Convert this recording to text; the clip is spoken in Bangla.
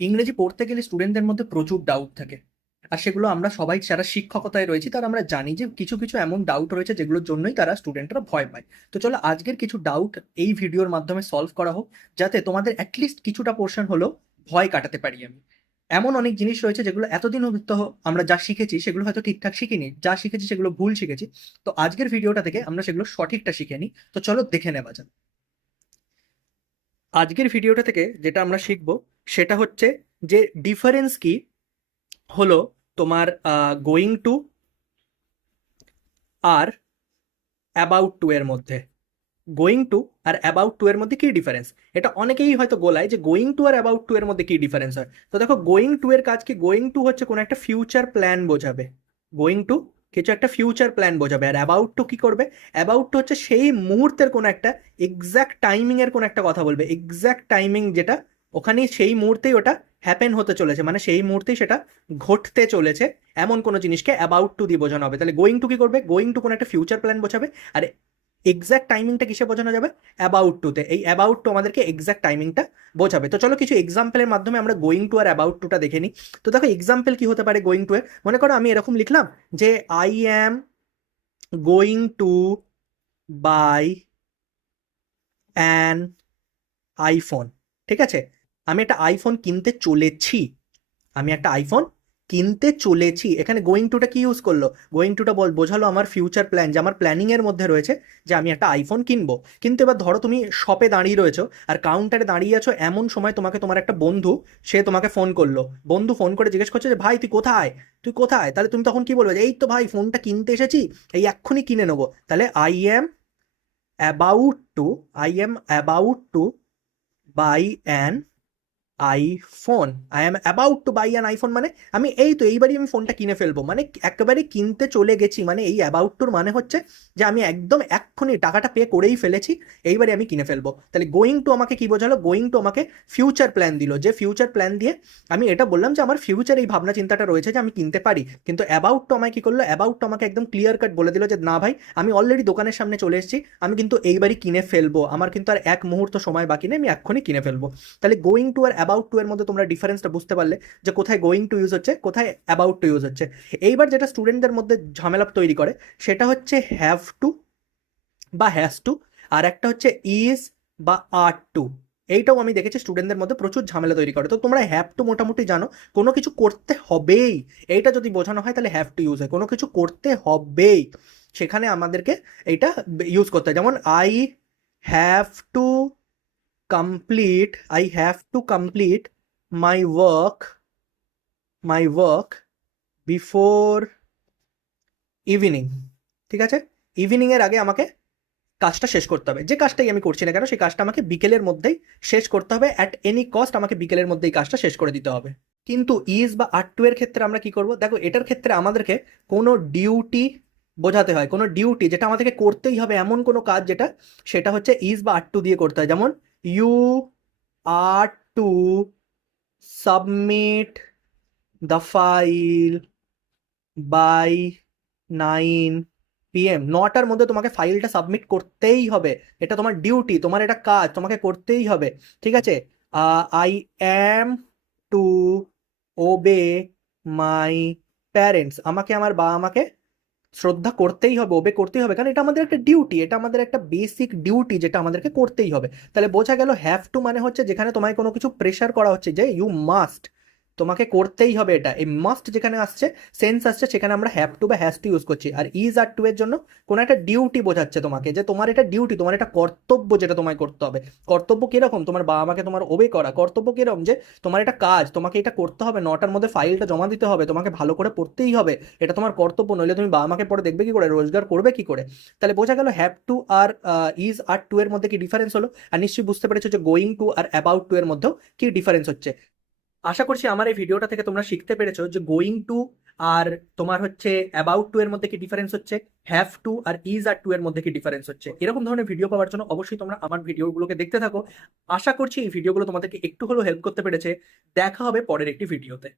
ইংরেজি পড়তে গেলে স্টুডেন্টদের মধ্যে প্রচুর ডাউট থাকে। আর সেগুলো আমরা সবাই যারা শিক্ষকতায় রয়েছি তারা আমরা জানি যে কিছু কিছু এমন ডাউট রয়েছে যেগুলোর জন্যই তারা স্টুডেন্টরা ভয় পায়। তো চলো আজকের কিছু ডাউট এই ভিডিওর মাধ্যমে সলভ করা হোক, যাতে তোমাদের অ্যাটলিস্ট কিছুটা পোর্শন হলো ভয় কাটাতে পারি আমি। এমন অনেক জিনিস রয়েছে যেগুলো এতদিন তো আমরা যা শিখেছি সেগুলো হয়তো ঠিকঠাক শিখিনি, যা শিখেছি সেগুলো ভুল শিখেছি। তো আজকের ভিডিওটা থেকে আমরা সেগুলো সঠিকটা শিখে নিই। তো চলো দেখে নেওয়া যাক। আজকের ভিডিওটা থেকে যেটা আমরা শিখব সেটা হচ্ছে যে ডিফারেন্স কি হলো তোমার গোয়িং টু আর অ্যাবাউট টু এর মধ্যে। গোয়িং টু আর অ্যাবাউট টু এর মধ্যে কি ডিফারেন্স, এটা অনেকেই হয়তো গোলায় যে গোয়িং টু আর অ্যাবাউট টু এর মধ্যে কি ডিফারেন্স হয়। তো দেখো, গোয়িং টু এর কাজ কি? গোয়িং টু হচ্ছে কোনো একটা ফিউচার প্ল্যান বোঝাবে। গোয়িং টু কিছু একটা ফিউচার প্ল্যান বোঝাবে। আর অ্যাবাউট টু কি করবে? অ্যাবাউট টু হচ্ছে সেই মুহূর্তের কোনো একটা এক্সাক্ট টাইমিং এর কোনো একটা কথা বলবে। এক্সাক্ট টাইমিং যেটা ওখানেই সেই মুহূর্তেই ওটা হ্যাপেন হতে চলেছে, মানে সেই মুহূর্তেই সেটা ঘটতে চলেছে, এমন কোনো জিনিসকে অ্যাবাউট টু দিয়ে বোঝানো হবে। তাহলে গোয়িং টু কি করবে? গোয়িং টু কোনো একটা ফিউচার প্ল্যান বোঝাবে। আর এক্সাক্ট টাইমিংটা কিসে বোঝানো যাবে? অ্যাবাউট টুতে। এই অ্যাবাউট টু আমাদেরকে এক্সাক্ট টাইমিংটা বোঝাবে। তো চলো কিছু এক্সাম্পলের মাধ্যমে আমরা গোয়িং টু আর অ্যাবাউট টুটা দেখে নিই। তো দেখো, এক্সাম্পল কি হতে পারে গোয়িং টু এর? মনে করো আমি এরকম লিখলাম যে I am going to buy an iPhone. ঠিক আছে, আমি একটা আইফোন কিনতে চলেছি। আমি একটা আইফোন কিনতে চলেছি। এখানে গোয়িং টুটা কি ইউজ করলো? গোয়িং টুটা বোঝালো আমার ফিউচার প্ল্যান, যে আমার প্ল্যানিং এর মধ্যে রয়েছে যে আমি একটা আইফোন কিনবো। কিন্তু এবার ধরো তুমি শপে দাঁড়িয়ে রয়েছো আর কাউন্টারে দাঁড়িয়ে আছো, এমন সময় তোমাকে তোমার একটা বন্ধু সে তোমাকে ফোন করলো। বন্ধু ফোন করে জিজ্ঞেস করছে যে ভাই তুই কোথায়, তুই কোথায়? তাহলে তুমি তখন কি বলবে? যে এই তো ভাই ফোনটা কিনতে এসেছি, এই এক্ষুনি কিনে নেবো। তাহলে about to I am about to buy an iPhone. I am about to buy an iPhone মানে আমি এই তো এইবারই আমি ফোনটা কিনে ফেলবো, মানে একেবারে কিনতে চলে গেছি। মানে এই অ্যাবাউট টুর মানে হচ্ছে যে আমি একদম এক্ষুনি টাকাটা পে করেই ফেলেছি, এইবারে আমি কিনে ফেলবো। তাহলে গোয়িং টু আমাকে কি বোঝালো? গোয়িং টু আমাকে ফিউচার প্ল্যান দিল, যে ফিউচার প্ল্যান দিয়ে আমি এটা বললাম যে আমার ফিউচার এই ভাবনা চিন্তাটা রয়েছে যে আমি কিনতে পারি। কিন্তু অ্যাবাউট টু আমায় কি করলো? অ্যাবাউট টু আমাকে একদম ক্লিয়ার কাট বলে দিল যে না ভাই, আমি অলরেডি দোকানের সামনে চলে এসেছি, আমি কিন্তু এইবারই কিনে ফেলবো, আমার কিন্তু আর এক মুহূর্ত সময় বাকি নেই, আমি এক্ষুনি কিনে ফেলবো। তাহলে গোয়িং টু আর অ্যাবাউট টু এর মধ্যে তোমরা ডিফারেন্সটা বুঝতে পারলে, যে কোথায় গোয়িং টু ইউজ হচ্ছে, কোথায় অ্যাবাউট টু ইউজ হচ্ছে। এইবার যেটা স্টুডেন্টদের মধ্যে ঝামেলা তৈরি করে সেটা হচ্ছে হ্যাভ টু বা হ্যাজ টু, আর একটা হচ্ছে ইজ বা আর টু। এইটাও আমি দেখেছি স্টুডেন্টদের মধ্যে প্রচুর ঝামেলা তৈরি করে। তো তোমরা হ্যাভ টু মোটামুটি জানো, কোনো কিছু করতে হবেই, এইটা যদি বোঝানো হয় তাহলে হ্যাভ টু ইউজ হয়। কোনো কিছু করতে হবেই, সেখানে আমাদেরকে এইটা ইউজ করতে হয়। যেমন have to I have to complete my work before evening। ঠিক আছে, ইভিনিং এর আগে আমাকে কাজটা শেষ করতে হবে। যে কাজটাই আমি করছি না কেন সেই কাজটা আমাকে বিকেলের মধ্যেই শেষ করতে হবে। অ্যাট এনি কস্ট আমাকে বিকেলের মধ্যেই কাজটা শেষ করে দিতে হবে। কিন্তু ইজ বা আর টু এর ক্ষেত্রে আমরা কি করব? দেখো, এটার ক্ষেত্রে আমাদেরকে কোনো ডিউটি বোঝাতে হয়, কোনো ডিউটি যেটা আমাদেরকে করতেই হবে, এমন কোনো কাজ যেটা সেটা হচ্ছে ইজ বা আর টু দিয়ে করতে হয়। যেমন you are to submit the file by 9 PM। 9টার মধ্যে তোমাকে ফাইলটা সাবমিট করতেই হবে, এটা তোমার ডিউটি, তোমার এটা কাজ, তোমাকে করতেই হবে। ঠিক আছে, I am two ওবে my parents. আমাকে আমার বাবা মাকে শ্রদ্ধা করতেই হবে, ওবে করতেই হবে, কারণ এটা আমাদের একটা ডিউটি, এটা আমাদের একটা বেসিক ডিউটি যেটা আমাদেরকে করতেই হবে। তাহলে বোঝা গেল হ্যাভ টু মানে হচ্ছে যেখানে তোমায় কোনো কিছু প্রেশার করা হচ্ছে যে ইউ মাস্ট, তোমাকে করতেই হবে এটা। এই মাস্ট যেখানে আসছে, সেন্স আসছে, সেখানে আমরা হ্যাভ টু বা হ্যাজ টু ইউজ করছি। আর ইজ আর টু এর জন্য কোনো একটা ডিউটি বোঝাচ্ছে তোমাকে, যে তোমার এটা ডিউটি, তোমার এটা কর্তব্য যেটা তোমায় করতে হবে। কর্তব্য কিরকম? তোমার বাবা মাকে তোমার ওবে করা। কর্তব্য কিরকম? যে তোমার এটা কাজ, তোমাকে এটা করতে হবে, 9টার মধ্যে ফাইলটা জমা দিতে হবে, তোমাকে ভালো করে পড়তেই হবে, এটা তোমার কর্তব্য, নইলে তুমি বাবা মাকে পরে দেখবে কি করে, রোজগার করবে কি করে? তাহলে বোঝা গেল হ্যাভ টু আর ইজ আর টু এর মধ্যে কি ডিফারেন্স হলো। আর নিশ্চয়ই বুঝতে পেরেছো যে গোয়িং টু আর অ্যাবাউট টু এর মধ্যেও কি ডিফারেন্স হচ্ছে। আশা করছি আমার এই ভিডিওটা থেকে তোমরা শিখতে পেরেছো যে গোয়িং টু আর তোমার হচ্ছে অ্যাবাউট টু এর মধ্যে কি ডিফারেন্স হচ্ছে, হ্যাভ টু আর ইজ আর টু এর মধ্যে কি ডিফারেন্স হচ্ছে। এরকম ধরনের ভিডিও পাওয়ার জন্য অবশ্যই তোমরা আমার ভিডিওগুলোকে দেখতে থাকো। আশা করছি এই ভিডিওগুলো তোমাদেরকে একটু হলেও হেল্প করতে পেরেছে। দেখা হবে পরের একটি ভিডিওতে।